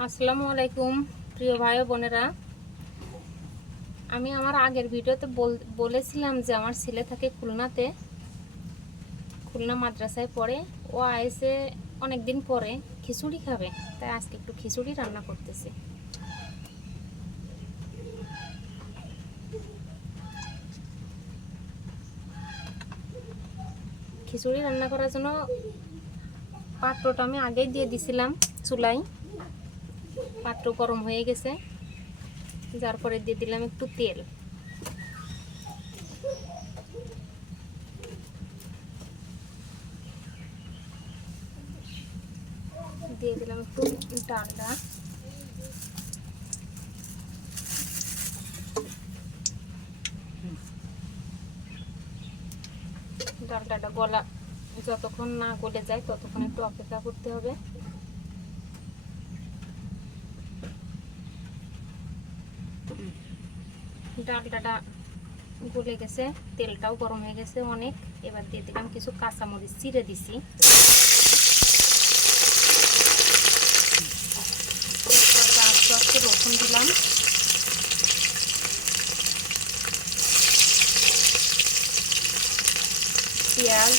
আসসালামু আলাইকুম প্রিয় ভাই ও বোনেরা। আমি আমার আগের ভিডিওতে বলেছিলাম যে আমার ছেলে থাকে খুলনাতে, খুলনা মাদ্রাসায় পড়ে। ও আইসে অনেক দিন পরে খিচুড়ি খাবে, তাই আজকে একটু খিচুড়ি রান্না করতেছি। খিচুড়ি রান্না করার জন্য পাত্রটা আমি আগেই দিয়ে দিছিলাম চুলায়। পাত্র গরম হয়ে গেছে, যার পরে দিয়ে দিলাম একটু তেল। দিয়ে দিলাম একটু ডালডা, ডালটাটা গলা যতক্ষণ না গলে যায় ততক্ষণ একটু অপেক্ষা করতে হবে। ডালটা গলে গেছে, তেলটাও গরম হয়ে গেছে অনেক। এবার দিয়ে দিলাম কিছু কাঁচামরিচ চিড়ে দিছি, রসুন দিলাম, পেঁয়াজ,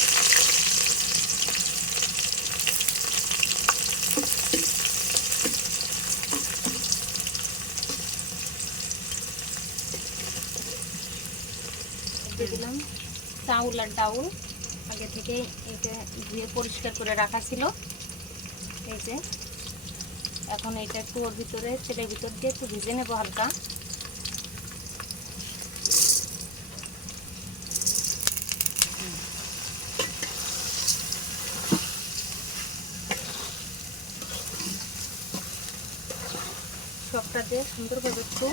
দিয়ে দিলাম চাউল আর ডাউল। আগে থেকে এটা ধুয়ে পরিষ্কার করে রাখা ছিল। এই যে এখন এটা একটু ওর ভিতরে তেলের ভিতর দিয়ে একটু ভেজে নেবো হালকা। সবটা দিয়ে সুন্দরভাবে একটু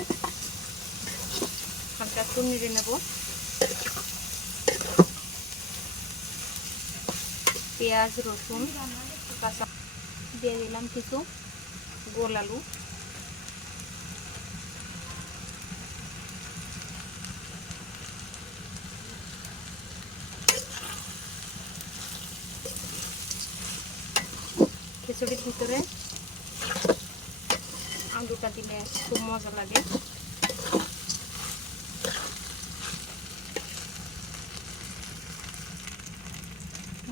হালকা একটু নেড়ে নেব। পেঁয়াজ, রসুন, কাঁচা দিয়ে দিলাম কিছু গোল আলু, খিচুড়ির ভিতরে আলুটা দিলে খুব মজা লাগে।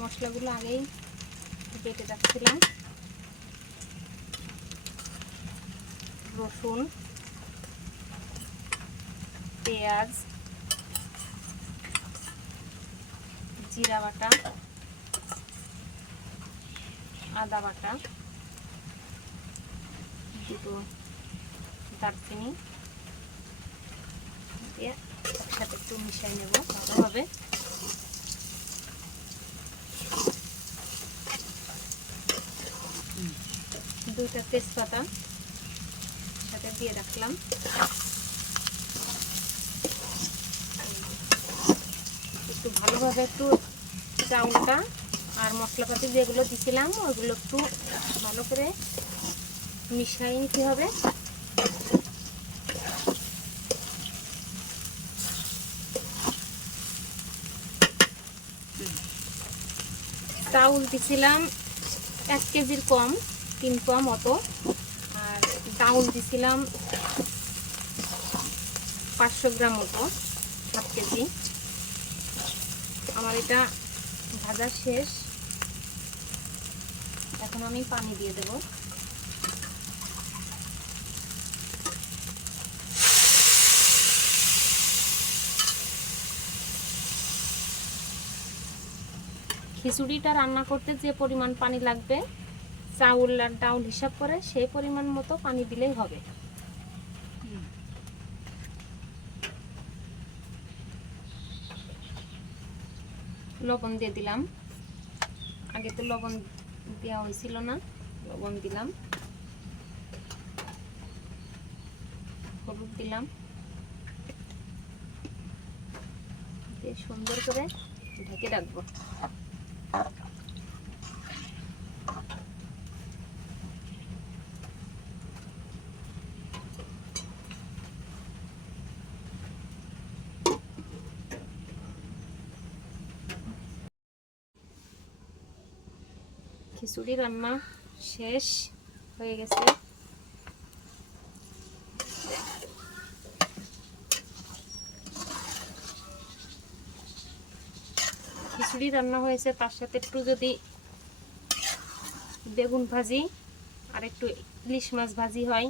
মশলাগুলো আগেই বেটে রাখছিলাম। রসুন, পেঁয়াজ, জিরা বাটা, আদা বাটা, দুটো দারচিনি দিয়ে একসাথে একটু মিশিয়ে নেব ভালোভাবে। দুইটা তেজপাতা সাথে দিয়ে রাখলাম। একটু ভালোভাবে একটু চাউলটা আর মশলাপাতি যেগুলো দিছিলাম ওইগুলো একটু ভালো করে মিশিয়ে নিতে হবে। চাউল দিছিলাম 1 কেজির কম, 3 পোয়া মতো, আর ডাউল দিছিলাম 500 গ্রাম মতো, 7 কেজি। আমার এটা ভাজা শেষ, এখন আমি পানি দিয়ে দেব। খিচুড়িটা রান্না করতে যে পরিমাণ পানি লাগবে চাউল আর ডাউল হিসাব করে সেই পরিমাণ মতো পানি দিলেই হবে। লবণ দিয়ে দিলাম, আগে তো লবণ দেওয়া হয়েছিল না, লবণ দিলাম। হলুদ দিলাম, দিয়ে সুন্দর করে ঢেকে রাখবো। খিচুড়ি রান্না শেষ হয়ে গেছে। খিচুড়ি রান্না হয়েছে, তার সাথে একটু যদি বেগুন ভাজি আর একটু ইলিশ মাছ ভাজি হয়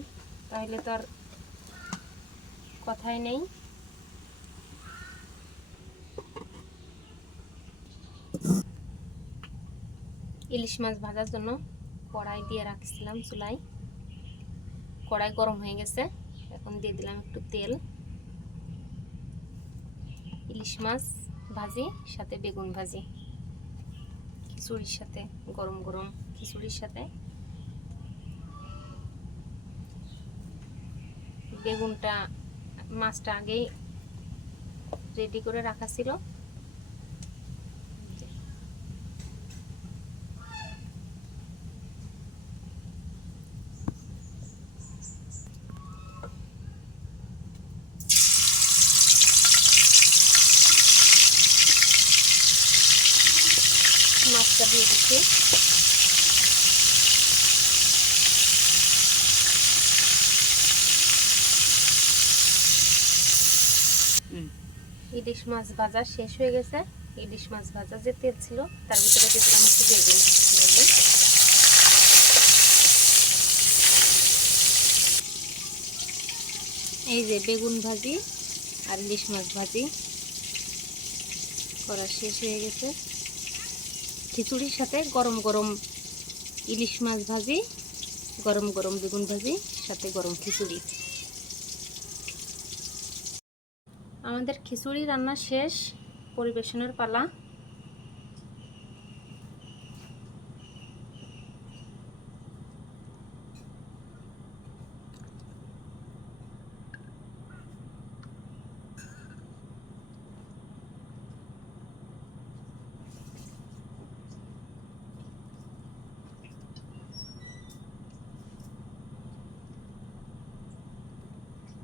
তাহলে তো আর কথাই নেই। ইলিশ মাছ ভাজার জন্য কড়াই দিয়ে রাখছিলাম চুলায়, কড়াই গরম হয়ে গেছে, এখন দিয়ে দিলাম একটু তেল। ইলিশ মাছ ভাজি সাথে বেগুন ভাজি খিচুড়ির সাথে, গরম গরম খিচুড়ির সাথে। বেগুনটা মাছটা আগেই রেডি করে রাখা ছিল। মাছটা দিয়ে দিচ্ছি। ইলিশ মাছ ভাজা শেষ হয়ে গেছে। ইলিশ মাছ ভাজা যে তেল ছিল তার ভিতরে দিলাম একটু বেগুন ভাজি। এই যে বেগুন ভাজি আর ইলিশ মাছ ভাজি করা শেষ হয়ে গেছে। খিচুড়ির সাথে গরম গরম ইলিশ মাছ ভাজি, গরম গরম বেগুন ভাজি, সাথে গরম খিচুড়ি। আমাদের খিচুড়ি রান্না শেষ, পরিবেশনের পালা।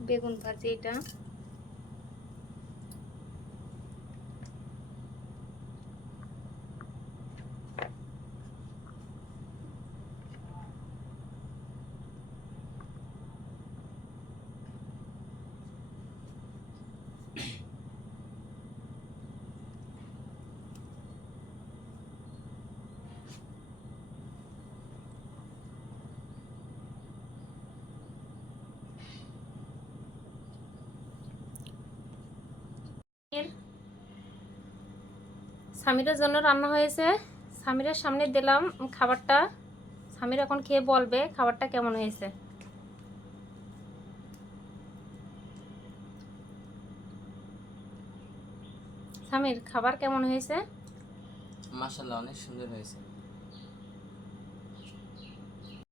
বেগুন ভাজি এটা। সামিরের জন্য রান্না হয়েছে, সামিরের সামনে দিলাম খাবারটা। সামির এখন খেয়ে বলবে খাবারটা কেমন হয়েছে। সামির, খাবার কেমন হয়েছে? মাশাআল্লাহ, অনেক সুন্দর হয়েছে।